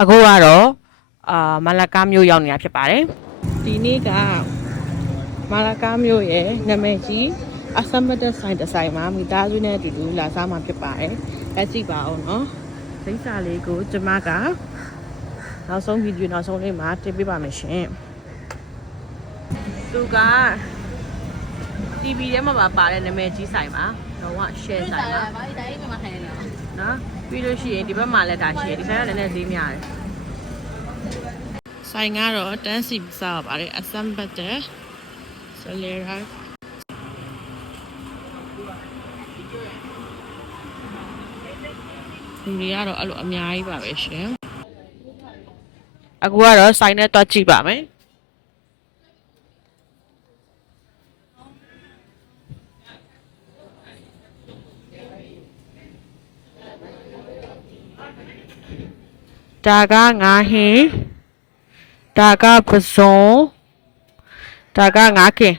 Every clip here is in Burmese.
အခုကတော့မလာကားမြို့ရောက်နေတာဖြစ်ပါတယ်ဒီနေ့ကမလာကားမြို့ရဲ့နာမည်ကြီးအဆမ်ဘတ်တက်ဆိုင်တစ်ဆိုင်မှာမိသားစုနဲ့အတူတူလာစားမှာဖြစ်ပါတယ်လက်ကြည့်ပါအောင်နော်ဒိတ်စာလေးကိုကျမကနောက်ဆုံးဗီဒီယိုနောက်ဆုံးလေးမှာတင်ပေးပါမယ်ရှင်သူက TV ထဲမှာပါတဲ့နာမည်ကြီးဆိုင်ပါတော့က share ဆိုင်ပါနော်ပြီးလို့ရှိရင်ဒီဘက်မှာလည်းဒါရှိတယ်ဒီဆိုင်ကလည်းနည်းနည်းဈေးများတယ်ဆိုင်ကတော့တန်းစီစားပါတယ်အစမ်းပတ်တဲ့ဆလေရာဒီကတော့အဲ့လိုအများကြီးပါပဲရှင်အခုကတော့ဆိုင်နဲ့တွက်ကြည့်ပါမယ်ဒါကငါးဟင်းဒါကပစုံဒါကငါးကင်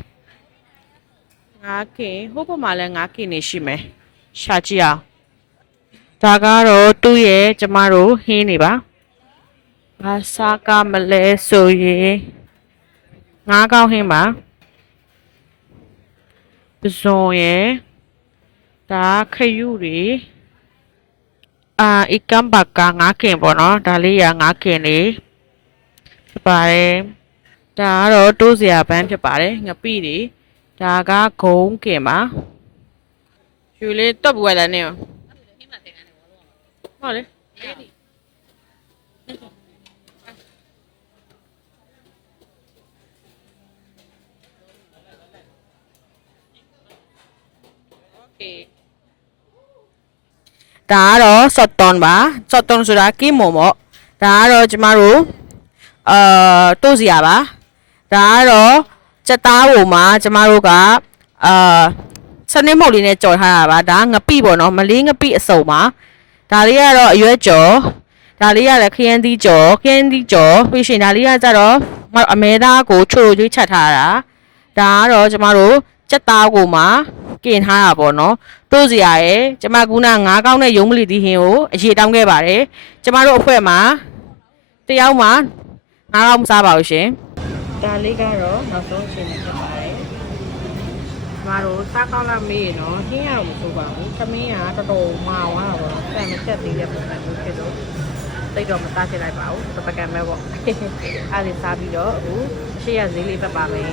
ဟိုဘက်မှာလည်းငါးကင်နေရှိမယ်ရှာကြည့်အောင်ဒါကတော့သူ့ရဲ့ကျမတို့ဟင်းနေပါဘာစားကမလဲဆိုရင်ငါးကောင်းဟင်းပါပစုံရဲ့ဒါခရုတွေအကမ်ဘကငါးကင်ပေါ့နော်ဒါလေးရငါးကင်လေးဖြစ်ပါတယ်ဒါကတော့တိုးစရာပန်းဖြစ်ပါတယ်ငပိတွေဒါကဂုံးကင်ပါယူလေးတွက်ပွေးလာနေဟုတ်လေဒါကတော့ဆော့တွန်ပါဆော့တွန်ဆိုတာကီမွန်ပေါ့ဒါကတော့ကျမတို့တိုးစရာပါဒါကတော့စက်သားပုံမှာကျမတို့ကစနစ်မုတ်လေးနဲ့ကြော်ထားတာပါဒါငပိပေါ့နော်မလေးငပိအစုံပါဒါလေးကတော့အရွက်ကြော်ဒါလေးကလည်းခရမ်းသီးကြော်ပြီးရှင်ဒါလေးကကြတော့အမဲသားကိုချို့ချို့ချက်ထားတာဒါကတော့ကျမတို့စက်သားကိုမှာกินထားတာပေါ့နော်တိုးစရာရဲ့ကျမကူနာငါးကောင်းတဲ့ရုံးမလီတီဟင်းကိုအရေးတောင်းခဲ့ပါတယ်ကျမတို့အဖွဲ့မှာတယောက်မှငါးကောင်းမစားပါဘူးရှင်ဒါလေးကတော့နောက်ဆုံးရှင်နေဖြစ်ပါတယ်ကျမတို့စားကောင်းလာမေးနော်ဟင်းရတော့မဆိုးပါဘူးသမင်းကတော်တော်မာသွားတာပေါ့နော်ဆန်မချက်သေးတဲ့ပုံစံမျိုးဖြစ်လို့တိတ်တော့မစားချင်လိုက်ပါဘူးတပကံပဲပေါ့အားလေးစားပြီးတော့အခုရှေ့ရဈေးလေးပတ်ပါမယ်